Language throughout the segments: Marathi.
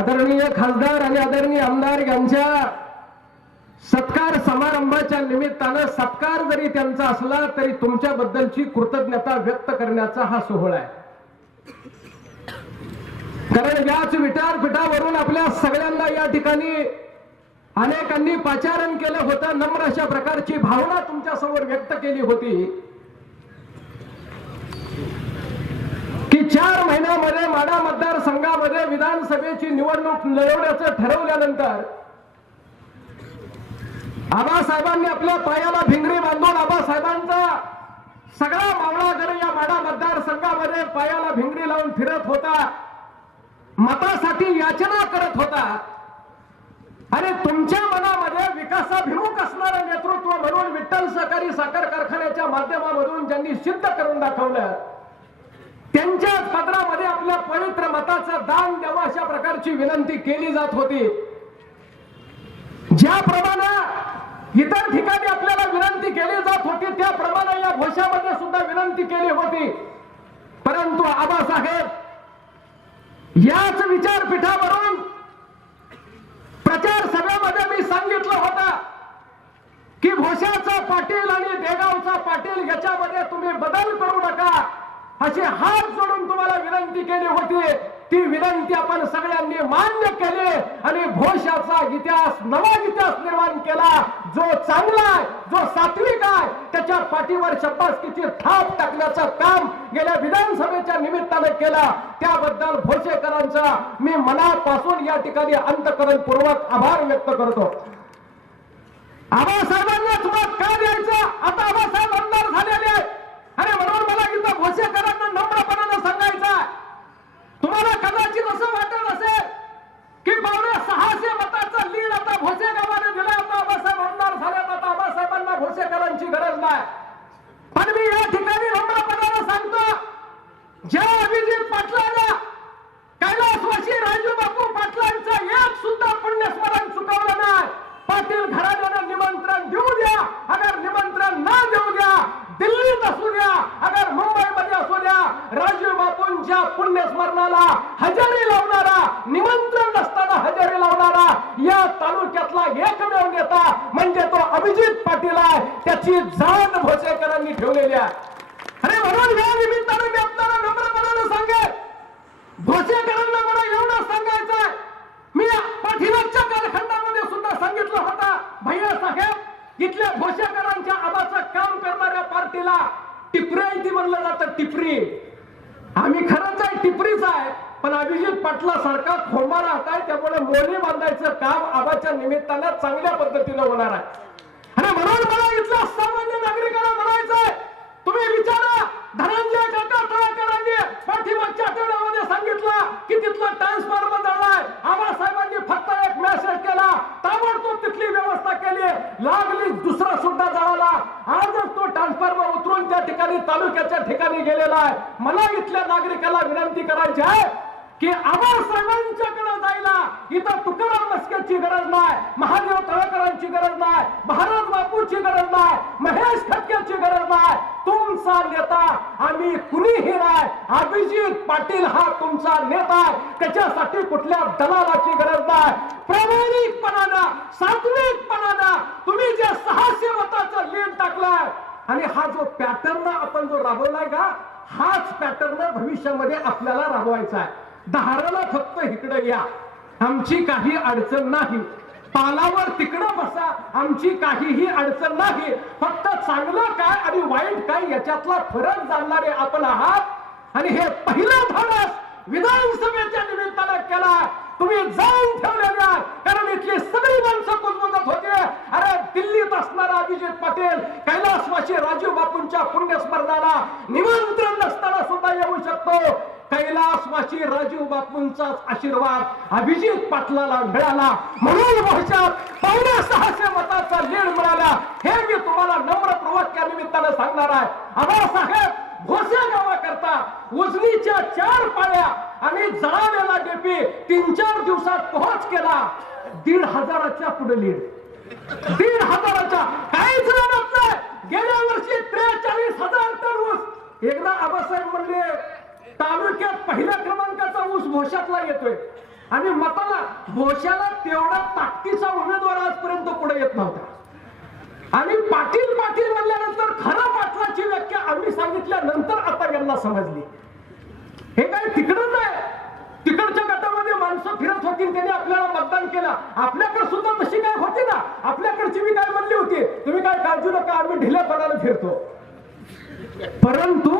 आदरणीय खासदार आणि आदरणीय आमदार यांच्या सत्कार समारंभाच्या निमित्तानं सत्कार जरी त्यांचा असला तरी तुमच्याबद्दलची कृतज्ञता व्यक्त करण्याचा हा सोहळा आहे. कारण याच विटारपीठावरून आपल्या सगळ्यांना या ठिकाणी अनेकांनी पाचारण केलं होतं नम्र अशा प्रकारची भावना तुमच्यासमोर व्यक्त केली होती. की चार महिन्यामध्ये माडा मतदारसंघामध्ये विधानसभेची निवडणूक लढवण्याचं ठरवल्यानंतर आबासाहेबांनी आपल्या पायाला भिंगरी बांधून आबासाहेबांचा सगळा मावळागर या माडा मतदारसंघामध्ये पायाला भिंगरी लावून फिरत होता. मतासाठी याचना करत होता. आणि तुमच्या मनामध्ये विकासाभिमुख असणारं नेतृत्व म्हणून विठ्ठल सहकारी साखर कारखान्याच्या माध्यमामधून ज्यांनी सिद्ध करून दाखवलं त्यांच्याच पत्रामध्ये आपल्या पवित्र मताचं दान द्यावं अशा प्रकारची विनंती केली जात होती. ज्याप्रमाणे इतर ठिकाणी आपल्याला विनंती केली जात होती त्याप्रमाणे या घोषामध्ये सुद्धा विनंती केली होती. परंतु आबासाहेब याच विचारपीठावरून प्रचार सभेमध्ये मी सांगितलं होतं की घोषाचा पाटील आणि देगावचा पाटील याच्यामध्ये तुम्ही बदल करू नका. अशी हात जोडून तुम्हाला विनंती केली होती. ती विनंती आपण सगळ्यांनी मान्य केली आणि भोशाचा इतिहास नवा इतिहास निर्माण केला. जो चांगला आहे जो सात्विक आहे त्याच्या पाठीवर शपासकीची थाप टाकण्याचं काम गेल्या विधानसभेच्या निमित्तानं केला. त्याबद्दल भोसेकरांचा मी मनापासून या ठिकाणी अंतकरणपूर्वक आभार व्यक्त करतो. आबासाहेबांना तुम्हाला का द्यायचं? आता आबासाहेब आमदार झालेले आहेत. म्हणून म्हणून मला इथं भोसेकरांना नम्रपणानं सांगायचं आहे. तुम्हाला कदाचित असं वाटत असेल की पावणे सहाशे मताचा लीड आता भोसे गावाने दिला आता आबासाहेब आमदार झाल्यात आता आबासाहेबांना भोसेकरांची गरज नाही पण मी या ठिकाणी नम्रपणानं सांगतो ज्या अभिजित पाटलाला कैलासवासी राजू बापू पाटलांचं एक सुद्धा पुण्यस्मरण चुकवलं नाही पाटील घराण्यानं निमंत्रण देऊ द्या अगर निमंत्रण न देऊ द्या दिल्लीत असू द्या अगर मुंबईमध्ये असू द्या राजू बापूंच्या पुण्यस्मरणाला हजेरी लावणारा निमंत्रण नसताना हजेरी लावणारा या तालुक्यातला एकमेव नेता म्हणजे तो अभिजित पाटील आहे. त्याची जाण भोसेकरांनी ठेवलेली आहे. अरे म्हणून या निमित्ताने मी आपल्याला नम्रपणानं सांगेल भोसेकरांना मला एवढं सांगायचं मी पाठीमागच्या कालखंडामध्ये सुद्धा सांगितलं होता भैया साहेब इथल्या भोसेकरांच्या आबाचं काम करणाऱ्या पार्टीला टिपरी आहे म्हणलं जातं टिपरी. आम्ही खरंच आहे टिपरीच आहे. पण अभिजित पाटला सारखा खोमा राहत आहे त्यामुळे मोली बांधायचं काम आबाच्या निमित्तानं चांगल्या पद्धतीनं होणार आहे. आणि म्हणून मला इथल्या सामान्य नागरिकांना म्हणायचंय तुम्ही विचारा. धनंजय काका तळेकरांनी पाठीमागच्या आठवड्यामध्ये सांगितलं की तिथला ट्रान्सफॉर्मर दळलाय आबासाहेबांनी फक्त एक मेसेज केला ताबडतोब तिथली व्यवस्था केली. लागली ठिकाणी तालुक्याच्या ठिकाणी गेलेला आहे. मला इथल्या नागरिकाला विनंती करायची आहे की आम्हा आबासाहेबांच्याकडे जायला इथं तुकाराम मस्केची गरज नाही महादेव तळकरांची गरज नाही भारत बापूची गरज नाही महेश खटक्याची गरज नाही. तुमचा नेता आम्ही कुणीही नाही. अभिजित पाटील हा तुमचा नेता त्याच्यासाठी कुठल्या दलालाची गरज नाही. प्रामाणिकपणानं सात्विकपणानं तुम्ही जे सहाशे मताचं लीड टाकलाय आणि हा जो पॅटर्न आपण जो राबवलाय का हाच पॅटर्न भविष्यामध्ये आपल्याला राबवायचा आहे. दहाराला फक्त इकडे या. आमची काही अडचण नाही. पालावर तिकडं बसा. आमची काहीही अडचण नाही. फक्त चांगलं काय आणि वाईट काय याच्यातला फरक जाणणारे आपण आहात. आणि हे पहिलं धाडस विधानसभेच्या निमित्तानं केला. तुम्ही जाऊन ठेवलेल्या कारण इथली सगळी माणसं कुजबुजत होते. अरे दिल्लीत असणारा अभिजित पटेल काही कैलासवासी राजीव बापूंच्या पुण्यस्मरणाला निमंत्रण नसताना सुद्धा येऊ शकतो. कैलासवासी राजीव बापूंचाच आशीर्वाद अभिजित पाटलाला मिळाला. म्हणून भविष्यात पावणे सहाशे मताचा लीड मिळाला. हे मी तुम्हाला नम्र प्रवक्या निमित्तानं सांगणार आहे. आबासाहेब भोसे गावाकरता उजनीच्या चार पाळ्या आणि जळालेला डेपी तीन चार दिवसात पोहोच केला. दीड हजाराच्या पुढे लीड. दीड हजाराच्या. काहीच लागत नाही गेल्या वर्षी त्रेचाळीस हजार टन ऊस. एकदा आबासाहेब म्हणले तालुक्यात पहिल्या क्रमांकाचा ऊस भोशातला येतोय. आणि मताला भोशाला तेवढा ताकदीचा उमेदवार आजपर्यंत पुढे येत नव्हता. आणि पाटील पाटील म्हणल्यानंतर खरा पाटलाची व्याख्या आम्ही सांगितल्यानंतर आता यांना समजली. हे काय तिकडं नाही तिकडच्या गटामध्ये माणसं फिरत त्यांनी आपल्याला मतदान केला. आपल्याकडे सुद्धा तशी काय होती ना? आपल्याकडची मी काय म्हणली होती तुम्ही काय काळजी नका आम्ही ढिल्या पदाला फिरतो. परंतु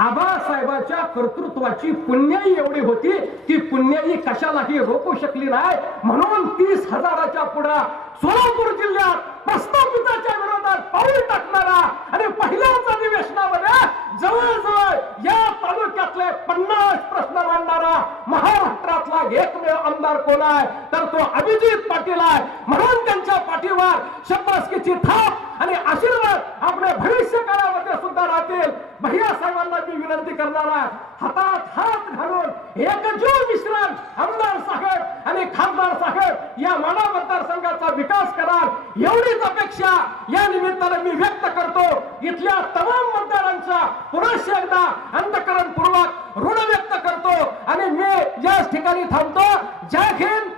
आबासाहेबाच्या कर्तृत्वाची पुण्याई एवढी होती की पुण्याई कशालाही रोखू शकली नाही. म्हणून तीस हजाराच्या पुढे सोलापूर जिल्ह्यात प्रस्ताविताच्या विरोधात पाऊल टाकणारा आणि पहिल्याच अधिवेशनामध्ये जवळजवळ या तालुक्यातले पन्नास प्रश्न मांडणारा महाराष्ट्रातला एकमेव आमदार कोण आहे? तर तो अभिजित पाटील आहे. म्हणून त्यांच्या पाठीवर शब्दास्कीची थाप आणि आशीर्वाद आपल्या भविष्य काळामध्ये सुद्धा राहतील. भैया साहेबांना मी विनंती करणार आहे. हातात हात घालून एकजीव मिश्रण आमदार साहेब आणि खासदार साहेब या माडा मतदारसंघाचा विकास कराल. एवढीच अपेक्षा या निमित्तानं मी व्यक्त करतो. इथल्या तमाम मतदारांचा पुनश्च एकदा अंतकरण पूर्वक ऋण व्यक्त करतो. आणि मी याच ठिकाणी थांबतो जय हिंद.